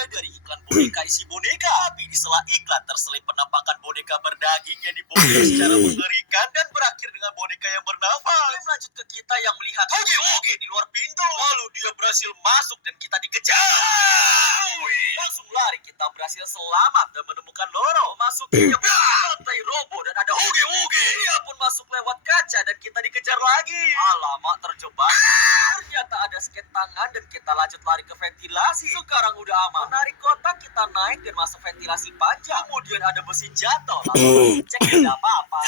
Mulai dari iklan boneka isi boneka, tapi di sela iklan terselip penampakan boneka berdaging yang dibongkar secara mengerikan dan berakhir dengan boneka yang bernafas. Lanjut ke kita yang melihat Hoge di luar pintu. Lalu dia berhasil masuk dan kita dikejar. Langsung lari, kita berhasil selamat dan menemukan Loro. Memasukinya lantai robo dan ada Hoge. Dia pun masuk lewat kaca dan kita dikejar lagi. Alamak, terjebak. Ternyata ada sket tangan dan kita lanjut lari ke ventilasi. Sekarang udah aman. Menarik kotak, kita naik dan masuk ventilasi panjang. Kemudian ada besi jatuh. Lalu cek tidak apa-apa.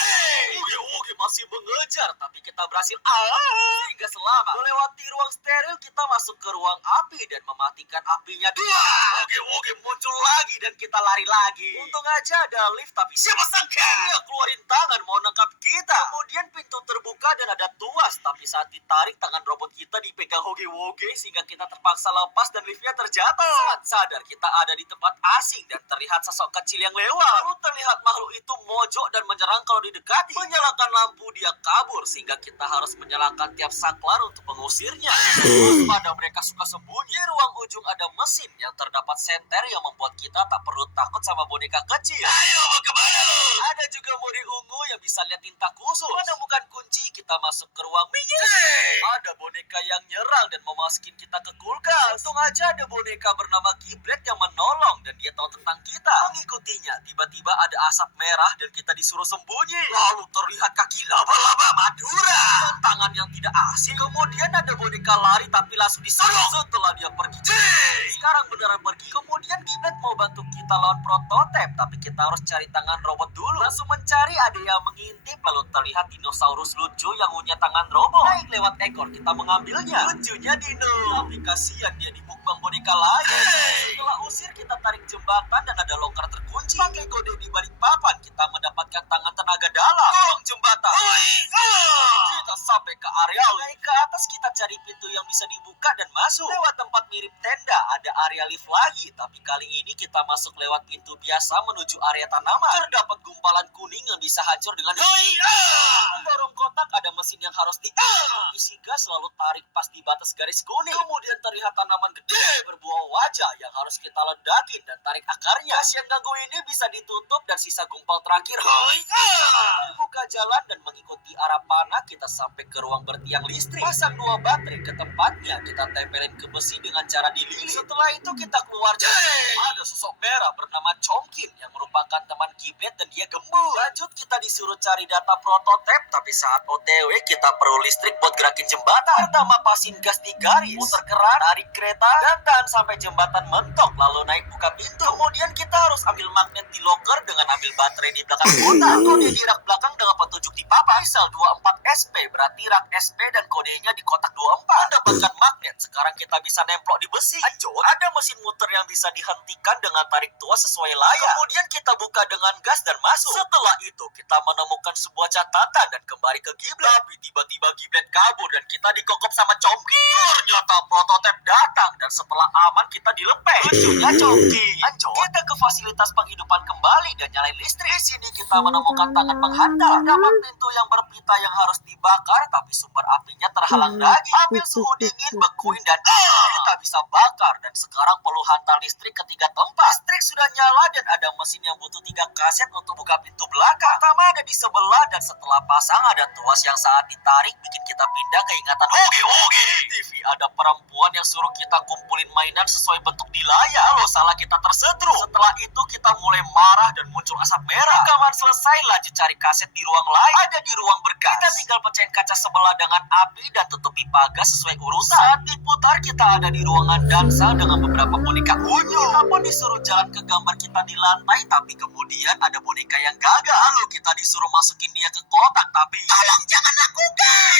Hoge masih mengejar, tapi kita berhasil sehingga selamat. Melewati ruang steril, kita masuk ke ruang api dan mematikan apinya. Hoge muncul lagi dan kita lari lagi. Untung aja ada lift, tapi siapa sangka dia keluarin tangan mau nangkap kita. Kemudian pintu terbuka dan ada tuas, tapi saat ditarik tangan robot kita dipegang Hoge sehingga kita terpaksa lepas dan liftnya terjatuh. Saat sadar kita ada di tempat asing dan terlihat sosok kecil yang lewat. Lalu terlihat makhluk itu mojok dan menyerang kalau didekati. Menyalakan lampu, dia kabur sehingga kita harus menyalakan tiap saklar untuk mengusirnya. Terus pada mereka suka sembunyi. Di ruang ujung ada mesin yang terdapat senter yang membuat kita tak perlu takut sama boneka kecil. Ayo, mau kemana lo? Ada juga mode ungu yang bisa lihat tinta khusus. Menemukan kunci, kita masuk ke ruang minyak. Ada boneka yang nyerang dan mau masukin kita ke kulkas. Untung aja ada boneka bernama Giblet yang menolong dan dia tahu tentang kita. Mengikutinya, tiba-tiba ada asap merah dan kita disuruh sembunyi. Lalu terlihat kaki laba-laba Madura dan tangan yang tidak asing. Kemudian ada boneka lari tapi langsung disorong setelah dia pergi. Sekarang beneran pergi. Kemudian Giblet mau bantu kita lawan prototipe, tapi kita harus cari tangan robot dulu. Langsung mencari, ada yang mengintip, lalu terlihat dinosaurus lucu yang punya tangan robot. Naik lewat ekor, kita mengambilnya. Lucunya Dino, tapi kasihan dia di mukbang boneka lain. Setelah usir, kita tarik jembatan dan ada loker terkunci. Pakai kode di balik papan, kita mendapatkan tangan tenaga dalam. Tolong jembatan. Kita sampai ke area. Naik ke atas, kita cari pintu yang bisa dibuka dan masuk. Lewat tempat mirip tenda, ada area lift lagi. Tapi kali ini kita masuk lewat pintu biasa menuju area tanaman. Terdapat gumpalan kuning yang bisa hancur dengan mendorong kotak, ada mesin yang harus isi gas, lalu tarik pas di batas garis kuning. Kemudian terlihat tanaman gede berbuah wajah yang harus kita ledakin dan tarik akarnya. Gas yang ganggu ini bisa ditutup dan sisa gumpal terakhir membuka jalan dan mengikuti arah panah. Kita sampai ke ruang bertiang listrik. Pasang 2 baterai ke tempatnya, kita tempelin ke besi dengan cara dililit. Setelah itu kita keluar. Ada sosok merah bernama Chomkin yang merupakan teman Giblet dan dia gembul. Lanjut kita disuruh cari data prototipe, tapi saat OTW kita perlu listrik buat gerakin jembatan. Pertama pasin gas di garis, muter keran, tarik kereta, dan tahan sampai jembatan mentok, lalu naik buka pintu. Kemudian kita harus ambil magnet di loker dengan ambil baterai di belakang kotak. Kode di rak belakang dengan petunjuk di papan. Misal 24 SP berarti rak SP dan kodenya di kotak 24. Mendapatkan magnet, sekarang kita bisa nemplok di besi. Lanjut, ada mesin muter yang bisa dihentikan dengan tarik tuas sesuai layar. Kemudian kita buka dengan gas dan masuk. Setelah itu kita menemukan sebuah catatan dan kembali ke Giblet. Tapi tiba-tiba Giblet kabur dan kita dikokop sama Chomki. Ternyata prototipe datang dan setelah aman kita dilepeh. Lucunya Chomki. Lanjut, kita ke fasilitas penghidupan kembali dan nyalain listrik. Di sini kita menemukan tangan penghantar. Dapat pintu yang berpita yang harus dibakar, tapi sumber apinya terhalang lagi. Ambil suhu dingin, bekuin dan kita bisa bakar. Dan sekarang perlu hantar listrik ke 3 tempat. Listrik sudah nyala dan ada mesin yang butuh 3 kaset untuk buka pintu belakang. Pertama ada di sebelah dan setelah pasang ada tuas yang saat ditarik bikin kita pindah ke ingatan Hoge. TV ada perempuan yang suruh kita kumpulin mainan sesuai bentuk di layar. Kalau salah kita tersetrum. Setelah itu kita mulai marah dan muncul asap merah. Rekaman selesai, lanjut cari kaset di ruang lain. Ada di ruang bergas. Kita tinggal pecahin kaca sebelah dengan api dan tutup pipa gas sesuai urutan. Saat diputar kita ada di ruangan dansa dengan beberapa boneka unyu. Kita pun disuruh jalan ke gambar kita di lantai, tapi kemudian ada boneka yang gagal. Lalu kita disuruh masukin dia ke kotak, tapi tolong jangan lakukan.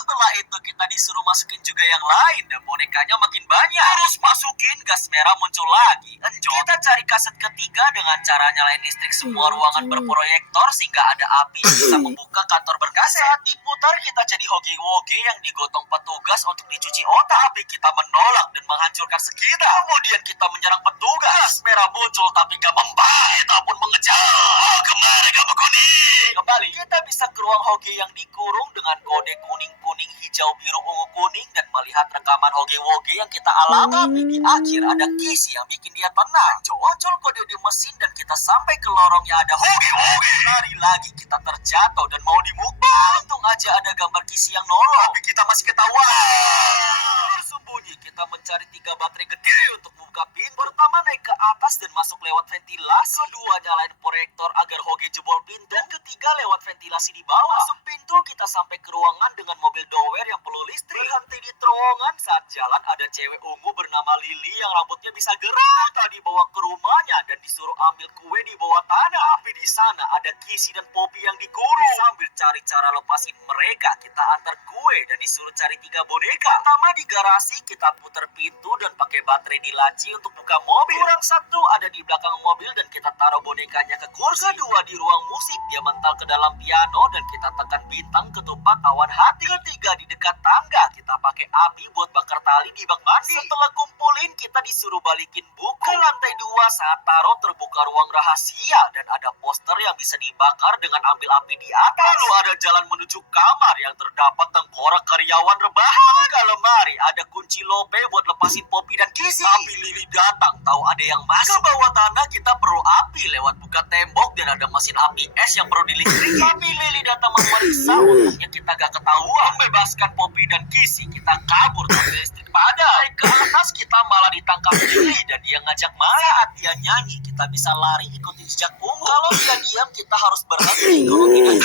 Setelah itu kita disuruh masukin juga yang lain dan bonekanya makin banyak. Terus masukin, gas merah muncul lagi. Enjoy. Kita cari kaset ketiga dengan cara nyalain listrik semua ruangan berproyektor sehingga ada api yang bisa membuka kantor berkaset. Saat diputar kita jadi Hoge yang digotong petugas untuk dicuci otak. Tapi kita menolak dan menghancurkan sekitar. Kemudian kita menyerang petugas. Gas merah muncul tapi gak membaik ataupun mengejar. Kemari kamu kuning. Kembali kita bisa ke ke ruang Hoge yang dikurung dengan kode kuning-kuning, hijau, biru, ungu, kuning dan melihat rekaman Hoge-Woge yang kita alami. Tapi di akhir ada kisi yang bikin dia tenang. Muncul kode di mesin dan kita sampai ke lorong yang ada Hoge-Woge. Lari lagi kita terjatuh dan mau dimukul. Untung aja ada gambar kisi yang nolong. Tapi kita masih ketahuan. Bersembunyi kita mencari 3 baterai gede untuk membuka pintu. Pertama naik ke atas dan masuk lewat ventilasi. Kedua nyalain proyektor agar Hoge jebol pintu. Dan ketiga lewat ventilasi di bawah. Masuk pintu kita sampai ke ruangan dengan mobil dower yang perlu listrik. Berhenti di terowongan saat jalan ada cewek ungu bernama Lily yang rambutnya bisa gerak. Kita dibawa ke rumahnya dan disuruh ambil kue di bawah tanah. Tapi di sana ada Kisi dan Poppy yang dikurung. Sambil cari cara lepasin mereka, kita antar kue dan disuruh cari 3 boneka. Pertama di garasi kita putar pintu dan pakai baterai di laci untuk buka mobil. Kurang satu ada di belakang mobil dan kita taruh bonekanya ke kursi. Kedua di ruang musik dia mental ke dalam piano dan kita tekan bintang ketupat awan hati. Ketiga di dekat tangga kita pakai api buat bakar tali di bak mandi. Setelah kumpulin kita disuruh balikin buku. Ke lantai 2 saat taruh terbuka ruang rahasia dan ada poster yang bisa dibakar dengan ambil api di atas. Lalu ada jalan menuju kamar yang terdapat tengkorak karyawan rebahan. Buka lemari ada kunci lope buat lepasin Poppy dan Kisi. Tapi Lily datang tahu ada yang masuk. Ke bawah tanah kita perlu api lewat buka tembok dan ada mesin api es yang perlu dilistriki. Tapi Lily datang memeriksa, untungnya kita gak ketahuan. Membebaskan Poppy dan Kisi kita kabur tapi listrik padam. Naik ke atas kita malah ditangkap Lily dan dia ngajak main. Saat dia nyanyi kita bisa lari ikutin jejak ungu. Kalau dia diam kita harus berhenti. Kalau tidak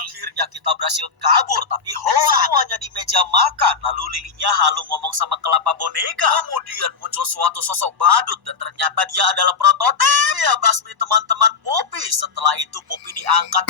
akhirnya kita berhasil kabur. Tapi semuanya di meja makan. Lalu Lilinya halu ngomong sama kelapa boneka. Kemudian muncul suatu sosok badut dan ternyata dia adalah prototip. Dia basmi teman-teman Poppy. Setelah itu Poppy diangkat.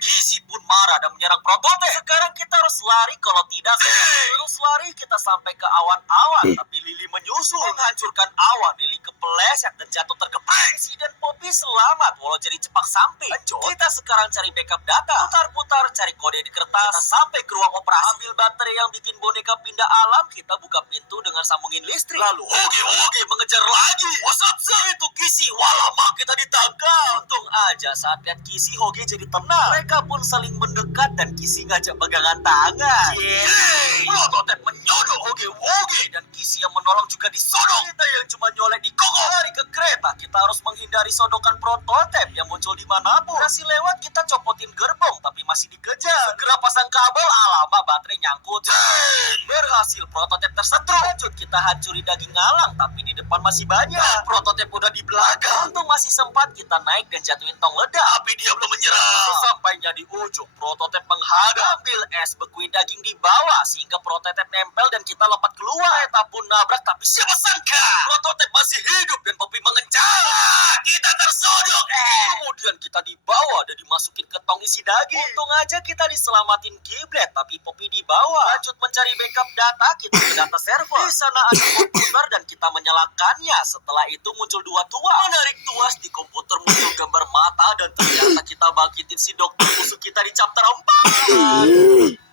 Kisi pun marah dan menyerang prototip. Sekarang kita harus lari, kalau tidak terus lari kita sampai ke awan-awan. Tapi Lily menyusul menghancurkan awan. Lily kepleset dan jatuh tergeprek. Kisi dan Poppy selamat walau jadi cepak samping. Kita sekarang cari backup data. Putar-putar cari kode di kertas. Kita sampai ke ruang operasi. Ambil baterai yang bikin boneka pindah alam. Kita buka pintu dengan sambungin listrik. Lalu Hoge mengejar lagi. Wasap itu Kisi. Walama kita ditangkap. Untung aja saat lihat Kisi Hoge jadi tenang. Mereka pun saling mendekat dan Kisi ngajak pegangan tangan. Prototip menyodok Hoge dan Kisi yang menolong juga disodok. Kita yang cuma nyolek di koko. Lari ke kereta. Kita harus menghindari sodokan prototip yang muncul dimanapun. Masih lewat kita copotin gerbong tapi masih dikejar. Segera pasang kabel, alama baterai nyangkut. Berhasil prototip tersetrum. Lanjut kita hancuri daging ngalang tapi di depan masih banyak. Prototip udah di belakang. Untung masih sempat kita naik dan jatuhin tong ledak. Tapi dia belum menyerah. Sesampainya di ujung prototip menghadap. Ambil es bekuin daging di bawah sehingga prototip nempel dan kita lompat keluar. Kereta pun nabrak tapi siapa sangka prototip masih hidup dan Poppy mengejar. Kita tersodok. Kemudian kita dibawa dan dimasukin ke tong isi daging. Untung aja kita diselamatin kiblat tapi Poppy dibawa. Lanjut mencari backup data kita ke data server. Di sana ada komputer dan kita menyalakannya. Setelah itu muncul 2 tuas. Menarik tuas di komputer muncul gambar mata dan ternyata kita bangkitin si dokter musuh kita di chapter 4.